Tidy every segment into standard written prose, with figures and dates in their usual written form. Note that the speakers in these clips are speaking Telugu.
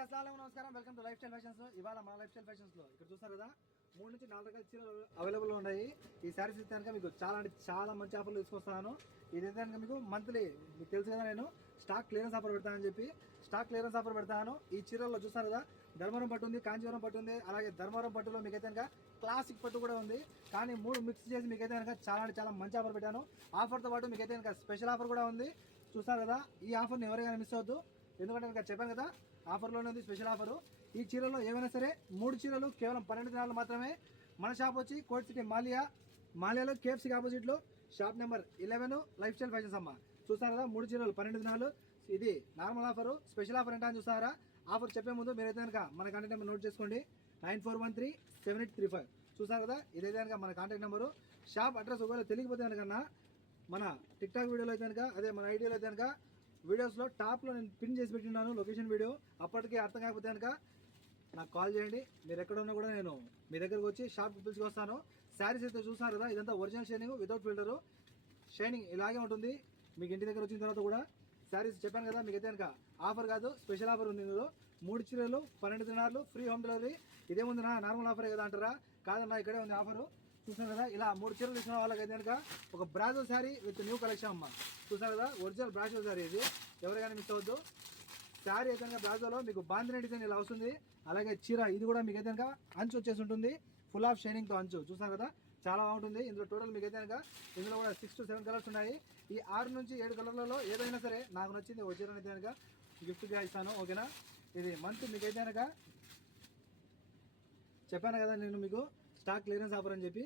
నమస్కారం, welcome to life style fashions. ఇవాళ మన లైఫ్ స్టైల్ ఫ్యాషన్స్ లో ఇక్కడ చూస్తారు కదా 3 నుంచి 4 రకాల చీరలు అవైలబుల్ ఉన్నాయి. ఈ శారీస్ ఇస్తే కనుక మీకు చాలా అంటే చాలా మంచి ఆఫర్లు తీసుకొస్తాను. ఇది అయితే కనుక మీకు మంత్లీ మీకు తెలుసు కదా, నేను స్టాక్ క్లియరెన్స్ ఆఫర్ పెడతానని చెప్పి స్టాక్ క్లియరెన్స్ ఆఫర్ పెడతాను. ఈ చీరల్లో చూస్తారు కదా ధర్మవరం పట్టు ఉంది, కాంచీవరం పట్టు ఉంది, అలాగే ధర్మవరం పట్టులో మీకైతే కనుక క్లాసిక్ పట్టు కూడా ఉంది. కానీ 3 మిక్స్ చేసి మీకైతే కనుక చాలా అంటే చాలా మంచి ఆఫర్ పెట్టాను. ఆఫర్తో పాటు మీకైతే కనుక స్పెషల్ ఆఫర్ కూడా ఉంది. చూస్తారు కదా, ఈ ఆఫర్ని ఎవరైనా మిస్ అవద్దు. ఎందుకంటే ఇంకా చెప్పాను కదా ఆఫర్లోనే ఉంది స్పెషల్ ఆఫరు. ఈ చీరలో ఏమైనా సరే 3 చీరలు కేవలం 12 దినాలు మాత్రమే. మన షాప్ వచ్చి కోట్ సిటీ మాలియాలో కేఎఫ్సీకి ఆపోజిట్లో shop number 11 life style fashions అమ్మ. చూసారు కదా 3 చీరలు 12 దినాలు. ఇది నార్మల్ ఆఫరు, స్పెషల్ ఆఫర్ ఏంటని చూసారా? ఆఫర్ చెప్పే ముందు మీరైతే కనుక మన కాంటాక్ట్ నెంబర్ నోట్ చేసుకోండి, 94137835. చూసారు కదా, ఇదైతే కనుక మన కాంటాక్ట్ నెంబరు. షాప్ అడ్రస్ ఒకవేళ తెలియకపోతే కనుక మన టిక్టాక్ వీడియోలో అయితే కనుక అదే మన ఐడియాలో అయితే కనుక వీడియోస్లో టాప్లో నేను పిన్ చేసి పెట్టినాను లొకేషన్ వీడియో. అప్పటికి అర్థం కాకపోతే కనుక నాకు కాల్ చేయండి. మీరు ఎక్కడ ఉన్నా కూడా నేను మీ దగ్గరకు వచ్చి షాప్కి పిలుచుకొస్తాను. శారీస్ అయితే చూసారు కదా, ఇదంతా original shining without filter. Shining ఇలాగే ఉంటుంది. మీకు ఇంటి దగ్గర వచ్చిన తర్వాత కూడా శారీస్ చెప్పాను కదా, మీకు అయితే కనుక ఆఫర్ కాదు స్పెషల్ ఆఫర్ ఉంది. ఇందులో 3 చీరలు 12 దినాలు ఫ్రీ హోమ్ డెలివరీ. ఇదేముంది నా నార్మల్ ఆఫరే కదా అంటారా? కాదన్నా, ఇక్కడే ఉంది ఆఫరు. చూసాను కదా, ఇలా 3 చీరలు తీసుకున్న వాళ్ళకి అయితే కనుక ఒక బ్రాజో శారీ విత్ న్యూ కలెక్షన్ అమ్మ. చూసారు కదా, ఒరిజినల్ బ్రాజో శారీ ఇది, ఎవరికైనా మిస్ అవ్వద్దు. శారీ అయితే కనుక బ్రాజోలో మీకు బాందిని డిజైన్ ఇలా వస్తుంది. అలాగే చీర ఇది కూడా మీకు అయితే కనుక అంచు వచ్చేసి ఉంటుంది, ఫుల్ ఆఫ్ షైనింగ్తో అంచు. చూసారు కదా, చాలా బాగుంటుంది. ఇందులో టోటల్ మీకు అయితే కనుక ఇందులో కూడా 6 to 7 కలర్స్ ఉన్నాయి. ఈ 6 నుంచి 7 కలర్లలో ఏదైనా సరే నాకు నచ్చింది ఒక చీర అయితే కనుక గిఫ్ట్గా ఇస్తాను, ఓకేనా? ఇది మంత్ మీకు అయితే కనుక చెప్పాను కదా నేను మీకు స్టాక్ క్లియరెన్స్ ఆఫర్ అని చెప్పి,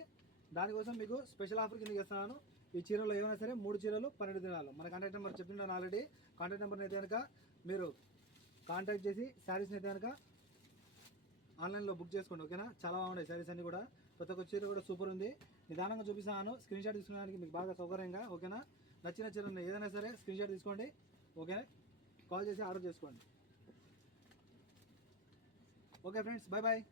దానికోసం మీకు స్పెషల్ ఆఫర్ కింద ఇస్తున్నాను. ఈ చీరలో ఏమైనా సరే 3 చీరలు 12 దినాలు. మన కాంటాక్ట్ నెంబర్ చెప్తున్నాను ఆల్రెడీ. కాంటాక్ట్ నెంబర్ని అయితే కనుక మీరు కాంటాక్ట్ చేసి శారీస్ని అయితే కనుక ఆన్లైన్లో బుక్ చేసుకోండి, ఓకేనా? చాలా బాగున్నాయి శారీస్ అన్ని కూడా. ప్రతి ఒక్క చీర కూడా సూపర్ ఉంది. నిదానంగా చూపిస్తాను, స్క్రీన్ షాట్ తీసుకోవడానికి మీకు బాగా సౌకర్యంగా, ఓకేనా? నచ్చిన చీర ఏదైనా సరే స్క్రీన్ షాట్ తీసుకోండి, ఓకేనా? కాల్ చేసి ఆర్డర్ చేసుకోండి. Okay friends, bye bye.